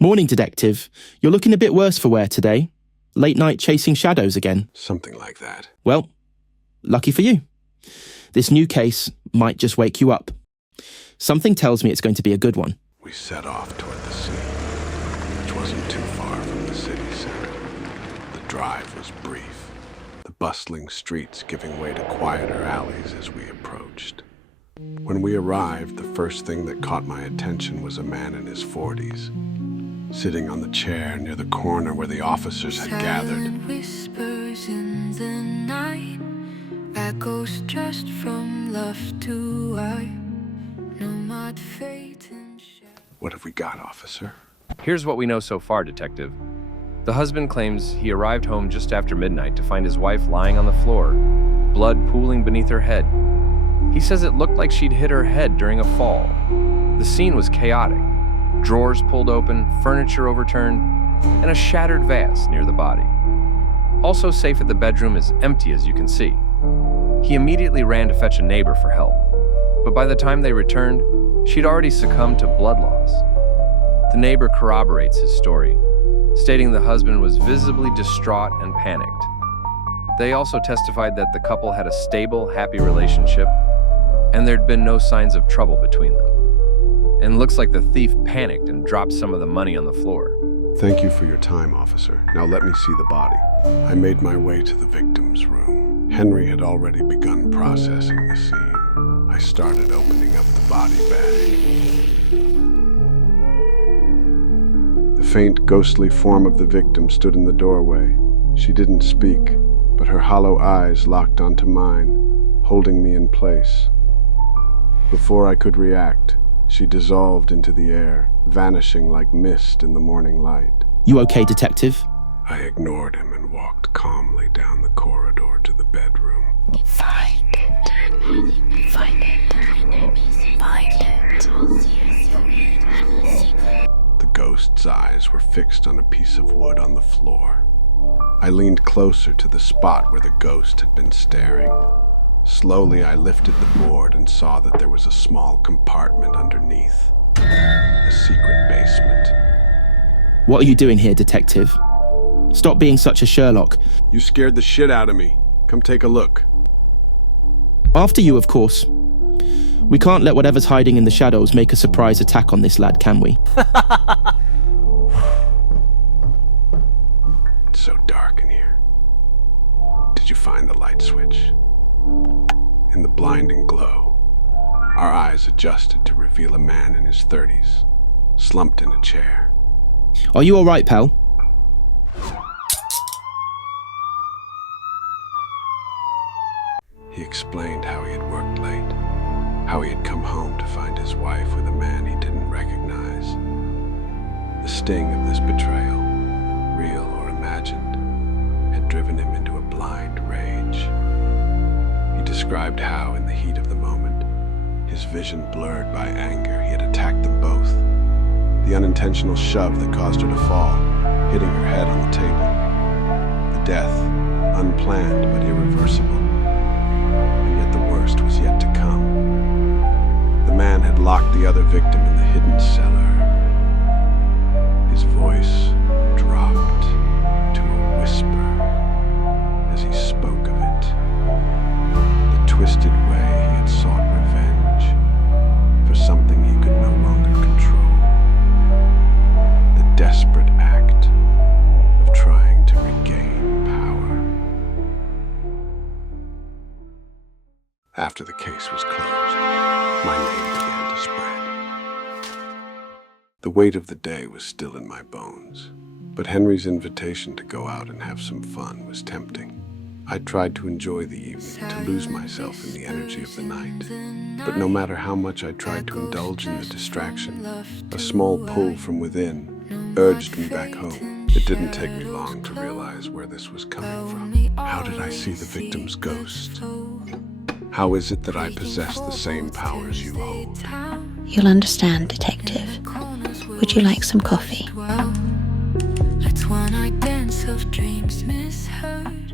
Morning, Detective. You're looking a bit worse for wear today. Late night chasing shadows again. Something like that. Well, lucky for you. This new case might just wake you up. Something tells me it's going to be a good one. We set off toward the sea, which wasn't too far from the city center. The drive was brief, the bustling streets giving way to quieter alleys as we approached. When we arrived, the first thing that caught my attention was a man in his 40s, sitting on the chair near the corner where the officers had gathered. Whispers in the night, echoes just from left to right. No mud fate and shadow. What have we got, officer? Here's what we know so far, Detective. The husband claims he arrived home just after midnight to find his wife lying on the floor, blood pooling beneath her head. He says it looked like she'd hit her head during a fall. The scene was chaotic. Drawers pulled open, furniture overturned, and a shattered vase near the body. Also safe at the bedroom is empty, as you can see. He immediately ran to fetch a neighbor for help, but by the time they returned, she'd already succumbed to blood loss. The neighbor corroborates his story, stating the husband was visibly distraught and panicked. They also testified that the couple had a stable, happy relationship, and there'd been no signs of trouble between them. And looks like the thief panicked and dropped some of the money on the floor. Thank you for your time, officer. Now let me see the body. I made my way to the victim's room. Henry had already begun processing the scene. I started opening up the body bag. The faint, ghostly form of the victim stood in the doorway. She didn't speak, but her hollow eyes locked onto mine, holding me in place. Before I could react, she dissolved into the air, vanishing like mist in the morning light. You okay, Detective? I ignored him and walked calmly down the corridor to the bedroom. Find it. Find it. Find it. The ghost's eyes were fixed on a piece of wood on the floor. I leaned closer to the spot where the ghost had been staring. Slowly, I lifted the board and saw that there was a small compartment underneath. A secret basement. What are you doing here, Detective? Stop being such a Sherlock. You scared the shit out of me. Come take a look. After you, of course. We can't let whatever's hiding in the shadows make a surprise attack on this lad, can we? It's so dark in here. Did you find the light switch? In the blinding glow, our eyes adjusted to reveal a man in his 30s, slumped in a chair. Are you all right, pal? He explained how he had worked late, how he had come home to find his wife with a man he didn't recognize. The sting of this betrayal, real or imagined, had driven him into a blind rage. He described how, in the heat of the moment, his vision blurred by anger, he had attacked them both. The unintentional shove that caused her to fall, hitting her head on the table. The death, unplanned but irreversible. And yet the worst was yet to come. The man had locked the other victim in the hidden cellar. His voice dropped to a whisper as he spoke of it. The twisted way he had sought revenge for something he could no longer control. The desperate act of trying to regain power. After the case was closed, my name began to spread. The weight of the day was still in my bones, but Henry's invitation to go out and have some fun was tempting. I tried to enjoy the evening, to lose myself in the energy of the night. But no matter how much I tried to indulge in the distraction, a small pull from within urged me back home. It didn't take me long to realize where this was coming from. How did I see the victim's ghost? How is it that I possess the same powers you hold? You'll understand, Detective. Would you like some coffee? Let's one night dance of dreams misheard.